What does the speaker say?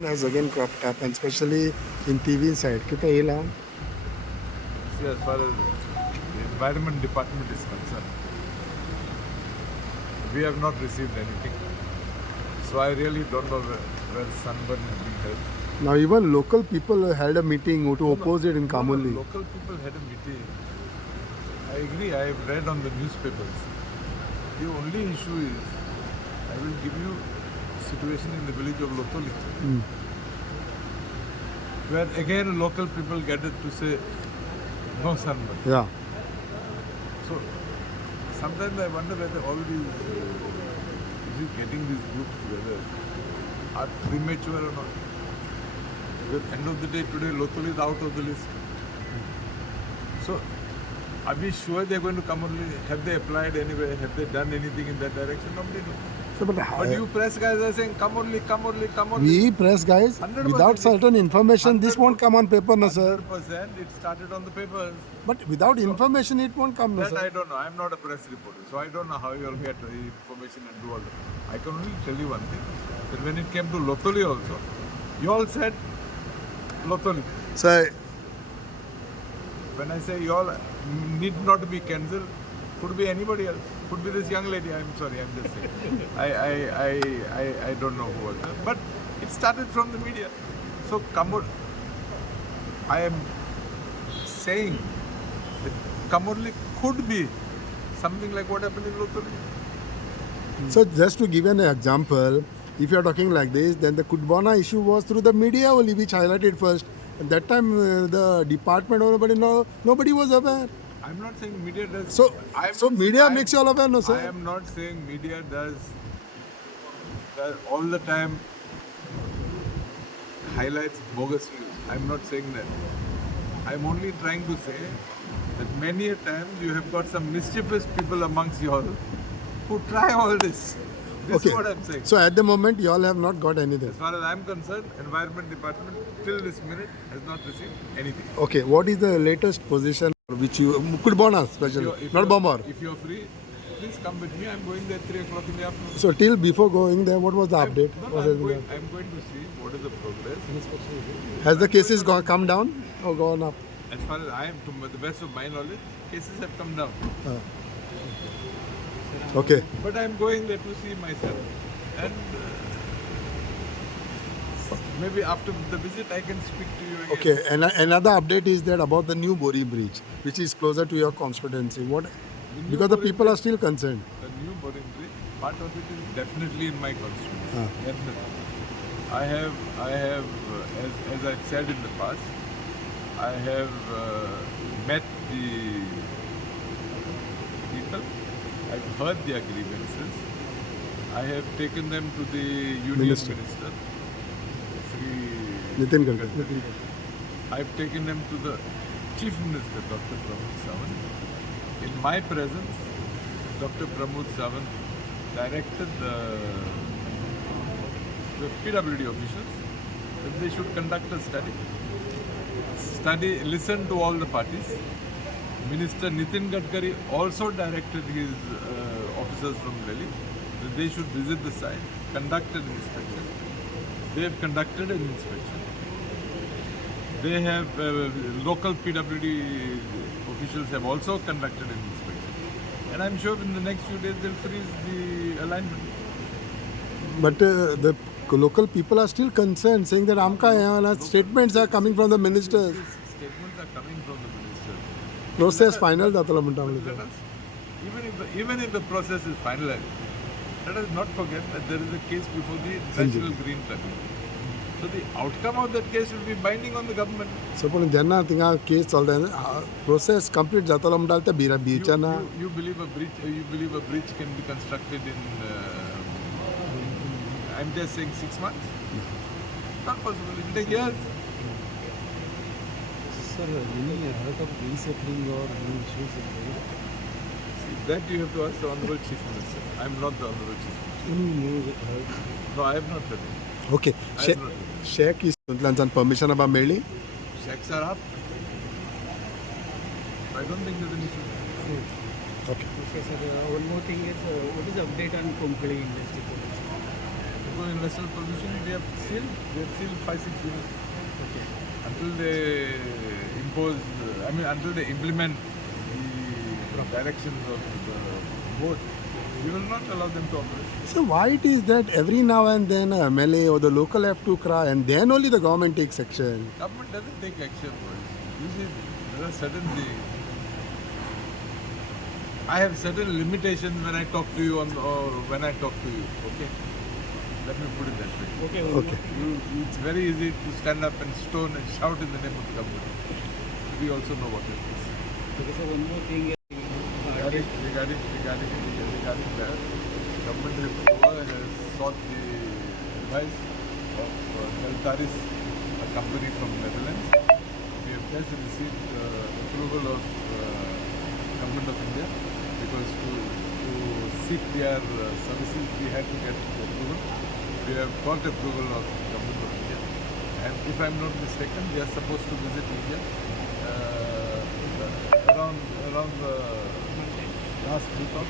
has again cropped up, and especially in TV side. Kita ila. See, as far as the environment department is concerned, we have not received anything. So I really don't know where Sunburn is being held. Now even local people had a meeting to oppose it in Kamuli. Local people had a meeting. I agree, I have read on the newspapers. The only issue is, I will give you situation in the village of Lotoli, where again local people gathered to say no Sunburn. Yeah. So sometimes I wonder whether all these getting these groups together are premature or not. At the end of the day, today Lotoli is out of the list. So are we sure they are going to come only? Have they applied anywhere? Have they done anything in that direction? Nobody knows. So, But you press guys are saying come only, come only, come only. we press guys 100%. without certain information, this won't come on paper, no sir. 100% it started on the papers. But without information, it won't come, no That sir. I don't know. I'm not a press reporter, so I don't know how you all get the information and do all that. I can only tell you one thing, that when it came to Lotoli also, you all said Lotoli. So, When I say you all need not be cancelled, could be anybody else. Could be this young lady. I'm sorry, I'm just saying. I don't know who was that. But it started from the media. So Kamur, I am saying that Kamurli could be something like what happened in Lotoli. so just to give an example, if you are talking like this, then the Kudbana issue was through the media only, which highlighted first. At that time, the department or nobody was aware. I'm not saying media does. So media makes you all aware, no sir. I am not saying media does all the time highlights bogus news. I'm not saying that. I'm only trying to say that many a times you have got some mischievous people amongst you all who try all this. This is what I'm saying. So at the moment, you all have not got anything. As far as I'm concerned, Environment Department till this minute has not received anything. Okay, what is the latest position which you Kudbana especially, not Bomber? If you're free, please come with me. I'm going there 3 o'clock in the afternoon. So till before going there, what was the update? No, I'm going to see what is the progress. Has the cases come down or gone up? As far as I am, to the best of my knowledge, cases have come down. Okay. But I'm going there to see myself. And maybe after the visit, I can speak to you again. Okay, and another update is that about the new Bori Bridge, which is closer to your constituency. What? Because the people are still concerned. The new Boring Bridge, part of it is definitely in my constituency. Definitely. I have, as I've said in the past, I have met the people. I've heard their grievances. I have taken them to the Union Minister, Sri Nitin Gadkari. I've taken them to the Chief Minister, Dr. Pramod Sawant. In my presence, Dr. Pramod Sawant directed the PWD officials that they should conduct a study, listen to all the parties. Minister Nitin Gadkari also directed his officers from Delhi that they should visit the site, conduct an inspection. They have conducted an inspection. They have local PWD officials have also conducted an inspection. And I'm sure in the next few days they'll freeze the alignment. But the local people are still concerned, saying that Amka statements are coming from the ministers. Statements are coming from the minister. Process final. Let us, even if the process is finalized, let us not forget that there is a case before the National Green Tribunal. So the outcome of that case will be binding on the government. So, when Janna thinga case chalta hai, process complete jatalam dalte bira bichana. You believe a bridge? You believe a bridge can be constructed in I'm just saying 6 months? Not possible. It will take years. Sir, any alert of resettling or any issues? See, that you have to ask the Honorable Chief Minister. I am not the Honorable Chief Minister. No, I have not heard it. Okay. Sheikh is permission about Meli? Sheikhs are up. I don't think there's an issue. Okay. Okay, sir. One more thing is, what is the update on Konkhali industry? go in vessel pollution, we have sealed 5-6 units. Okay. Until they until they implement the directions of the board, we will not allow them to operate. So why it is that every now and then a MLA or the local have to cry and then only the government takes action? Government doesn't take action, boys. You see, there are certain things. I have certain limitations when I talk to you or when I talk to you. Okay, let me put it that way. Okay. Okay. It's very easy to stand up and stone and shout in the name of the government. We also know what it is. Okay, so one more thing. Regarding that, government has sought the advice of Deltaris, a company from Netherlands. We have just received approval of government of India because to seek their services we had to get approval. We have got approval of government of India, and if I am not mistaken, they are supposed to visit India around the last week of